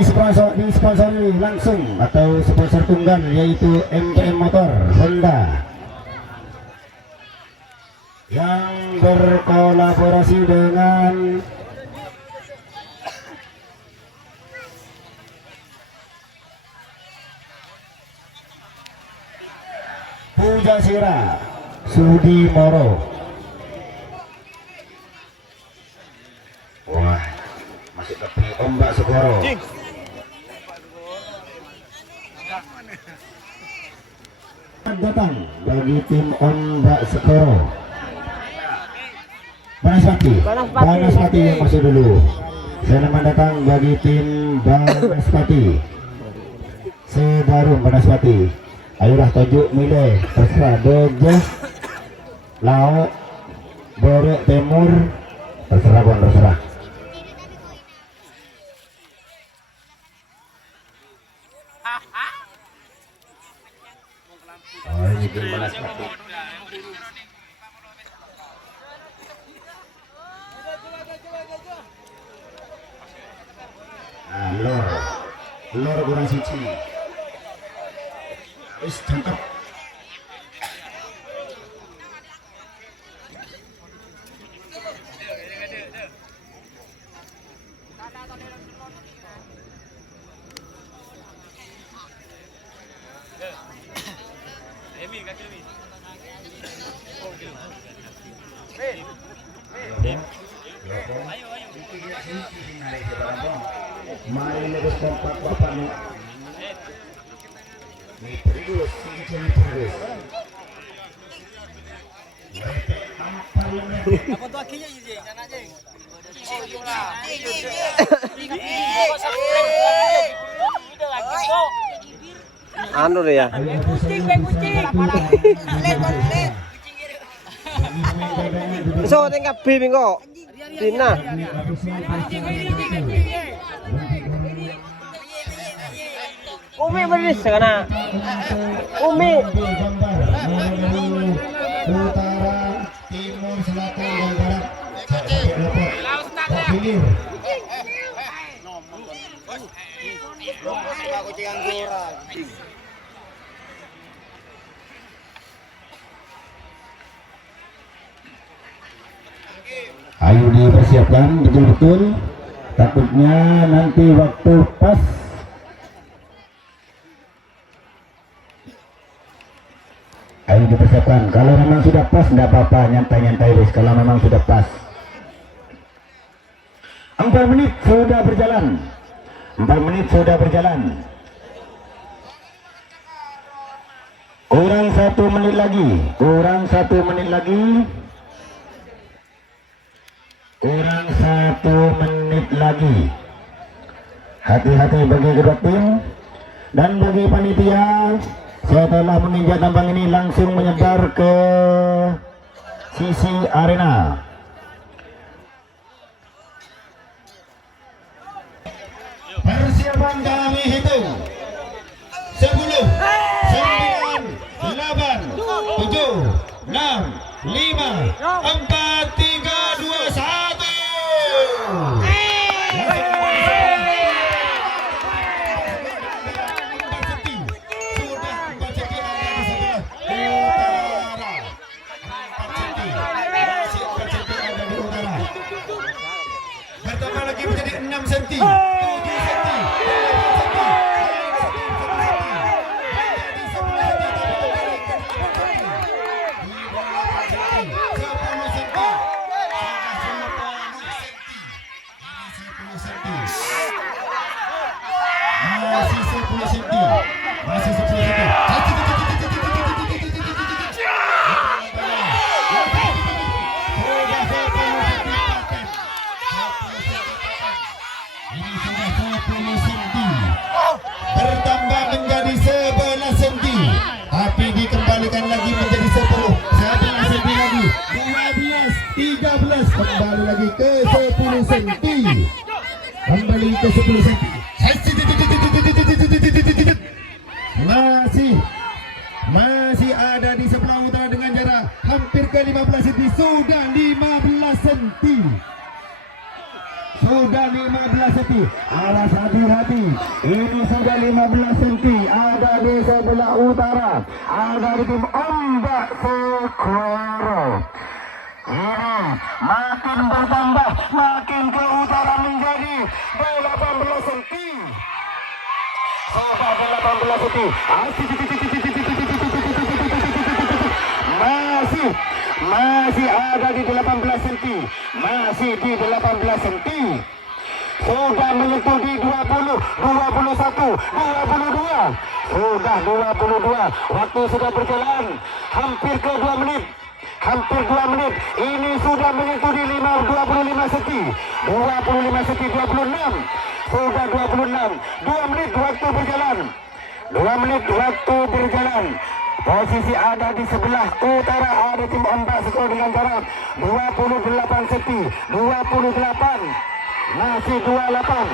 disponsori langsung atau sponsor tunggal yaitu MPM Motor Honda yang berkolaborasi dengan Pujasera Sudi Moro. Wah, masih tepi ombak Segoro. Datang bagi tim ombak Segoro. Banaspati yang masih dulu. Selamat datang bagi tim Banaspati. Sebaru Banaspati. Ayolah tajuk milih terserah Dojo, Lauk, Borek Timur, terserah pun terserah. Oh, ini tim Banaspati. Nah, lor kurang siji. Wis cakep. Mari lebih kompak bapak nih. Nih terus tinggi terus. Apa tu akhirnya je, sana je. Oh, yolah. Anu deh ya. Kucing. So tinggal B minggu. Tina. Umi beris sana. Umi. Utara, timur, selatan, dan barat. Hilir. Ayo dipersiapkan betul-betul. Takutnya nanti waktu pas ayo dipersiapkan. Kalau memang sudah pas tidak apa-apa, nyantai-nyantai wis. Kalau memang sudah pas 4 menit sudah berjalan. 4 menit sudah berjalan. Kurang 1 menit lagi. Kurang 1 menit lagi. Kurang 1 menit lagi. Hati-hati bagi kedua tim dan bagi panitia. Setelah menginjak tambang ini langsung menyebar ke sisi arena. Persiapan kami hitung 10, 9, 8, 7, 6, 5, 4, 3, 2, 1. Bertambah lagi menjadi 6 cm, 7 cm, 10 cm, masih 10 cm. Bertambah menjadi 11 cm, tapi dikembalikan lagi menjadi 10, 11 cm lagi, 12, 13, kembali lagi ke 10 cm, kembali ke 10 cm. Masih ada di sebelah utara dengan jarak hampir ke 15 cm, sudah 15 cm. sudah 15 cm. Awas hati-hati. Ini sudah 15 cm. Ada di sebelah utara. Ada di tim Ombak Segoro. Ini makin bertambah, makin ke utara menjadi 18 cm. Sudah 18 cm. Masih ada di 18 cm. Masih di 18 cm. Sudah menyentuh di 20, 21, 22. Sudah 22. Waktu sudah berjalan hampir ke 2 menit. Hampir 2 menit. Ini sudah menyentuh di 25 cm. 25 cm, 26. Sudah 26. 2 menit waktu berjalan. 2 menit waktu berjalan. Posisi ada di sebelah utara, ada tim Ombak Segoro dengan jarak 28 cm. 28. Masih 28.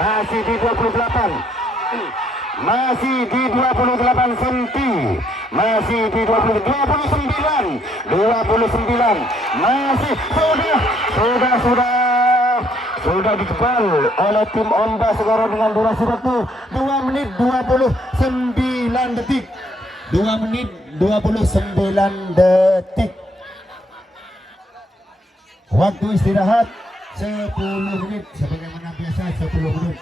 Masih di 28. Masih di 28 cm. Masih di 29. 29. Masih sudah dikebal oleh tim Ombak Segoro dengan durasi waktu 2 menit 29 detik. 2 menit 29 detik. Waktu istirahat 10 menit sebagaimana biasa 10 menit.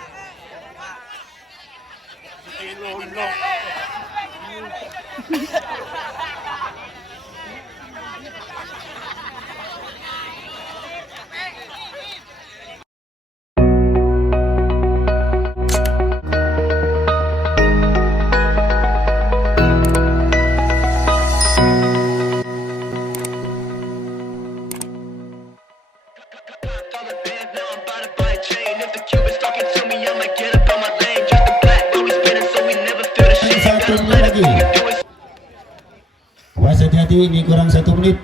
Awas hati-hati, ini kurang 1 menit.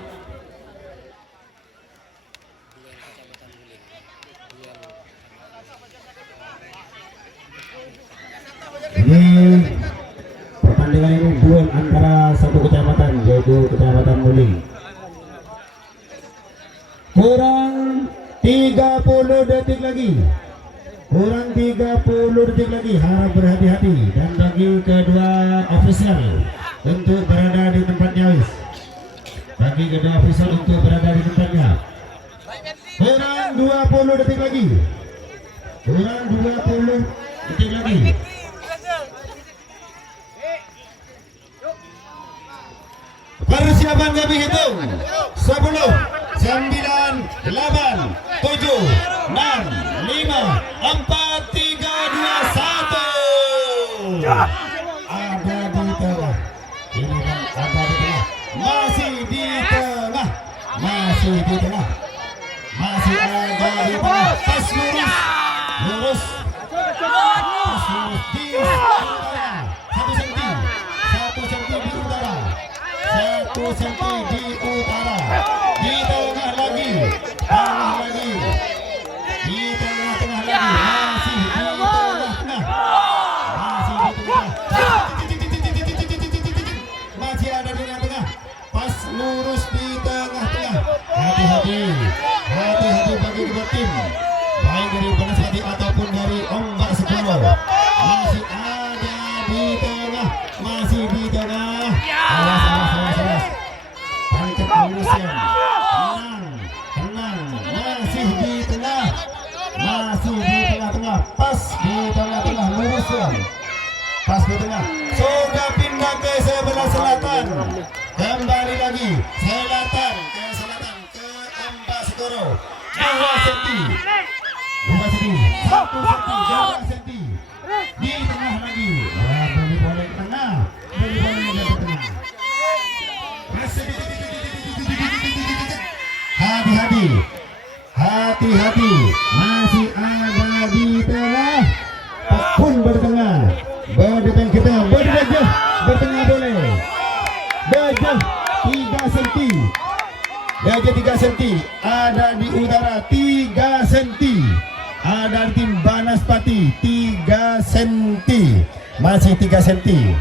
Ini pertandingan ini duel antara satu kecamatan, yaitu Kecamatan Muli. Kurang 30 detik lagi. Kurang 30 detik lagi. Harap berhati-hati. Dan bagi kedua ofisial untuk berada di tempatnya, wis. Bagi kedua ofisial untuk berada di tempatnya. Kurang 20 detik lagi. Kurang 20 detik lagi. Persiapan kami hitung 10, 9, 8, 7, 6, 5, 4, 3, 2, 1. Ada di tengah. Ini kan ada di tengah. Masih di tengah. Masih di tengah. Masih ada di tengah. Pas lurus. Lurus. Pas lurus di utara. 1 senti. 1 senti di utara. 1 senti di utara. Di tengah lagi. Tengah lagi. Di tengah-tengah lagi. Masih di tengah-tengah. Masih di tengah. Masih ada di tengah-tengah. Pas lurus di tengah-tengah. Hati-hati. Hati-hati bagi kedua tim. Baik dari Banasati ataupun dari Ombak Segoro. Masih ada di tengah. Masih di tengah. Awas, awas, awas, awas. Tangkap lurusnya. Tenang. Masih di tengah. Masih di tengah-tengah. Pas di tengah-tengah lurusnya. Pas di tengah. Sudah pindah ke sebelah selatan. Kembali lagi. Selatan. Ke selatan. Ke Ombak Segoro. 2 senti. 2 senti. 1 senti. 2 senti. Di tengah lagi. Wah, boleh ke tengah. Boleh ke tengah. Hati-hati. Hati-hati. Masih ada di tengah. Pun bertengah. Berdepan ke tengah. Berdepan. Bertengah boleh. Berdepan 3 senti. Berdepan 3 senti. Ada di utara 3 senti. Ada di tim Banaspati 3 senti. Masih 3 senti.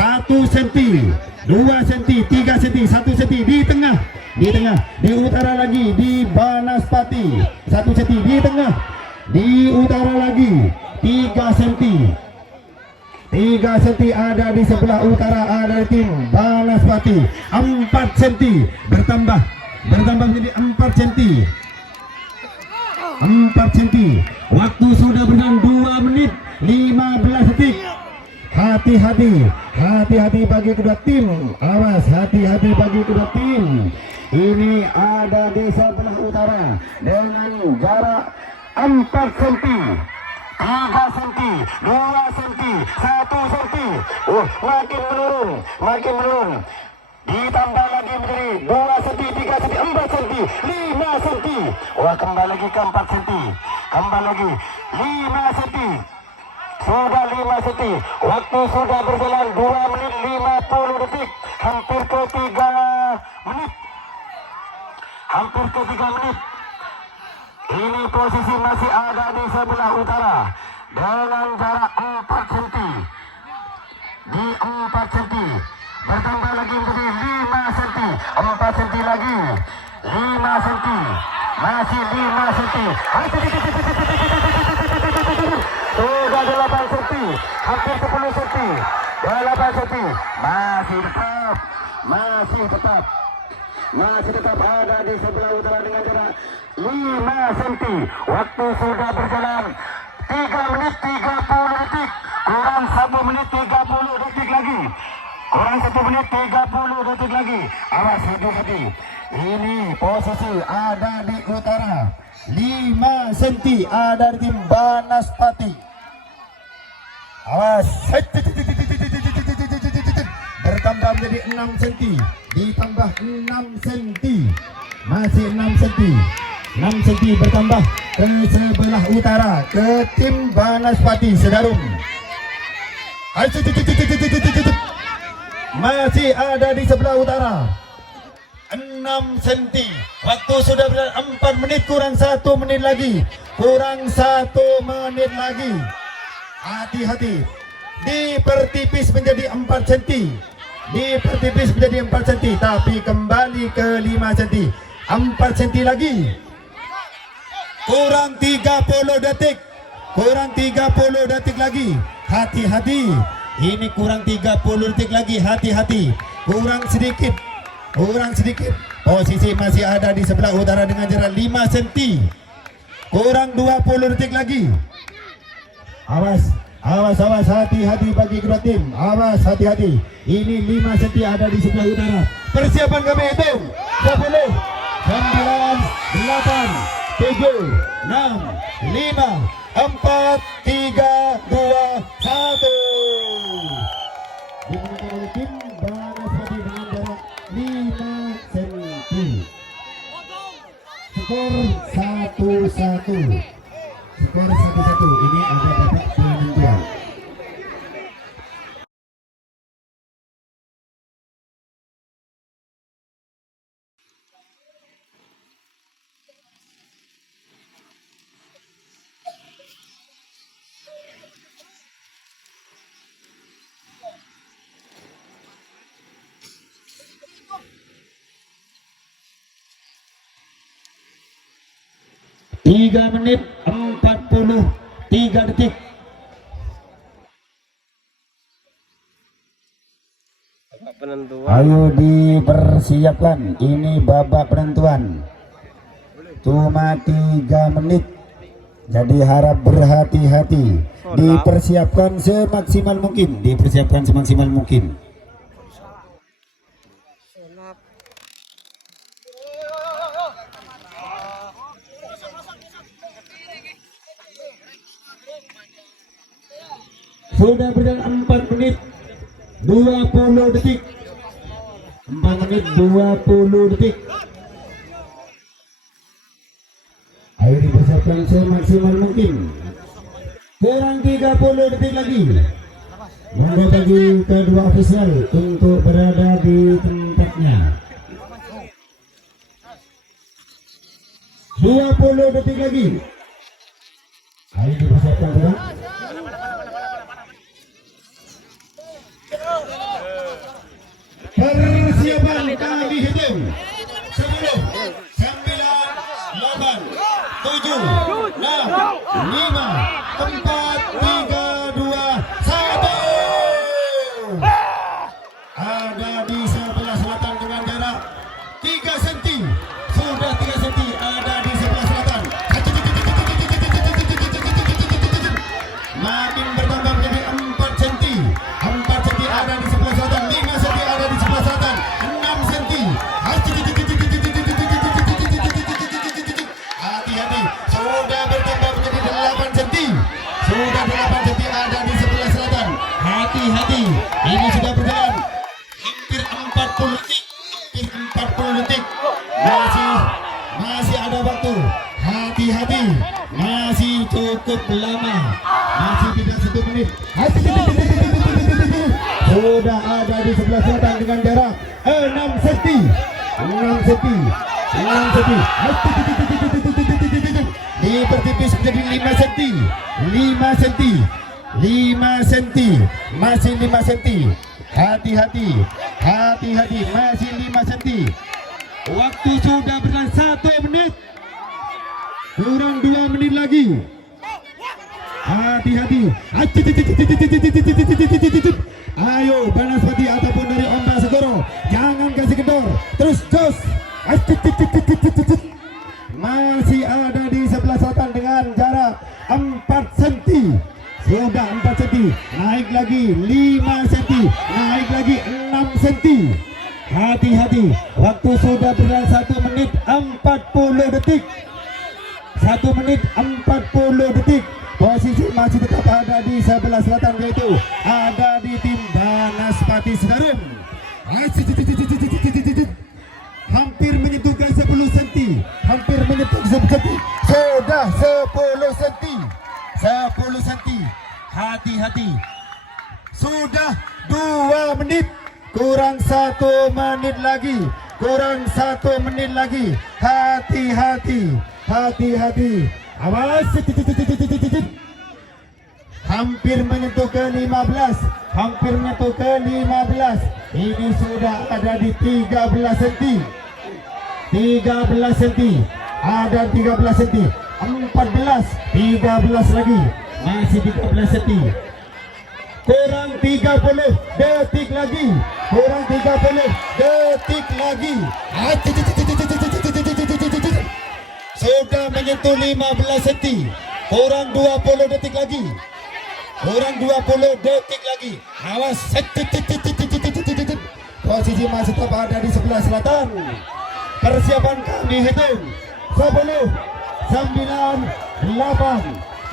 1 senti, 2 senti, 3 senti, 1 senti di tengah, di utara lagi di Banaspati 1 senti di tengah, di utara lagi 3 senti. 3 senti ada di sebelah utara, ada tim Banaspati. 4 senti bertambah menjadi 4 senti. 4 senti. Waktu sudah berjalan 2 menit 15 detik. Hati-hati bagi kedua tim. Awas, hati-hati bagi kedua tim. Ini ada di sebelah utara dengan jarak 4 senti. 3 senti, 2 senti, 1 senti. Makin menurun. Ditambah lagi menjadi 2 senti, 3 senti, 4 senti, 5 senti. Wah, kembali lagi ke 4 senti. Kembali lagi 5 senti. Sudah 5 senti. Waktu sudah berjalan 2 menit 50 detik. Hampir ke 3 menit. Ini posisi masih ada di sebelah utara dengan jarak 4 cm. Di 4 cm bertambah lagi menjadi 5 cm. 4 cm lagi 5 cm. Masih 5 cm. Sudah 8 cm. Hampir 10 cm. 8 cm. Masih tetap ada di sebelah utara dengan jarak 5 cm. Waktu sudah berjalan 3 menit 30 detik. Kurang 1 menit 30 detik lagi. Awas, hati-hati. Ini posisi ada di utara 5 cm ada di tim Banaspati. Awas, bertambah menjadi 6 cm, ditambah 6 cm, masih 6 cm. 6 cm bertambah ke sebelah utara ke tim Banaspati Sedarum. Masih ada di sebelah utara 6 cm. Waktu sudah berjalan 4 menit kurang 1 menit lagi. Hati-hati. Dipertipis menjadi 4 cm. Tapi kembali ke 5 cm. 4 cm lagi. Kurang 30 detik lagi. Hati-hati. Ini kurang 30 detik lagi. Hati-hati. Kurang sedikit. Posisi masih ada di sebelah utara dengan jarak 5 cm. Kurang 20 detik lagi. Awas, hati-hati bagi kedua tim. Awas, hati-hati. Ini 5 cm ada di sebelah utara. Persiapan kami hitung 10, 9, 8, 7, 6, 5, 4, 3, 2, 1. Dimenangkan oleh tim Banaspati dengan jarak 5 cm. Skor 1-1. Ini ada babak penentuan. Tiga menit 43 detik. Penentuan. Ayo dipersiapkan. Ini babak penentuan. Cuma 3 menit. Jadi harap berhati-hati. Dipersiapkan semaksimal mungkin. Sudah berjalan 4 menit 20 detik. 4 menit 20 detik. Ayo dipersiapkan semaksimal mungkin. Kurang 30 detik lagi. Monggo bagi kedua ofisial untuk berada di tempatnya. 20 detik lagi. Ayo dipersiapkan, Persiapan kami hitung 10, 9, 8, 7, 6, 5, 4, 3, 2, 1. Ada di sebelah selatan dengan jarak 3 cm. Sudah 3 cm ada di sebelah selatan. Makin bertambah menjadi 4 cm. 4 cm ada di sebelah selatan. 5 cm ada di sebelah selatan. 6 cm. Hati-hati. Sudah bertambah menjadi 8 cm. Sudah 8 cm ada di sebelah selatan. Hati-hati. Ini sudah berjalan hampir 40 detik. Hampir 40 detik. Masih ada waktu. Hati-hati. Masih cukup lama. Masih tidak 1 menit. Sudah ada di sebelah selatan dengan jarak 6 cm. 6 cm. 6 cm. Dipertipis menjadi 5 cm. 5 cm. 5 cm. Masih 5 cm. Hati-hati. Hati-hati. Masih 5 cm. Waktu sudah berjalan 1 menit. Kurang 2 menit lagi. Hati-hati. Ayo Banaspati ataupun dari Onda Segoro, jangan kasih kendor. Terus jos. Masih ada di sebelah selatan dengan jarak 4 cm. Sudah 4 cm. Naik lagi 5 cm. Naik lagi 6 cm. Hati-hati. Waktu sudah berjalan 1 menit 40 detik. 1 menit 40 detik. Posisi masih tetap ada di sebelah selatan, yaitu ada di tim Banaspati Sedarum. Hampir menyentuhkan 10 cm. Hampir menyentuh 10 cm. Sudah 10 cm. 10 cm. Hati-hati. Sudah 2 menit. Kurang 1 menit lagi. Kurang 1 menit lagi. Hati-hati. Hati-hati. Awas. Hampir menyentuh ke 15. Hampir menyentuh ke 15. Ini sudah ada di 13 cm. 13 cm. Ada 13 cm. 14. 13 lagi. Masih 13 cm. Kurang 30 detik lagi. Kurang 30 detik lagi. Sudah menyentuh 15 cm. Kurang 20 detik lagi. Kurang 20 detik lagi. Awas. Posisi masih tetap ada di sebelah selatan. Persiapan kami hitung 10, 9, 8,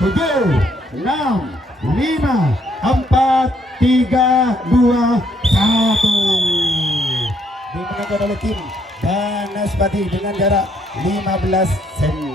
7, 6, 5, 4, 3, 2, 1. Dimenangkan oleh tim Banaspati dengan jarak 15 cm.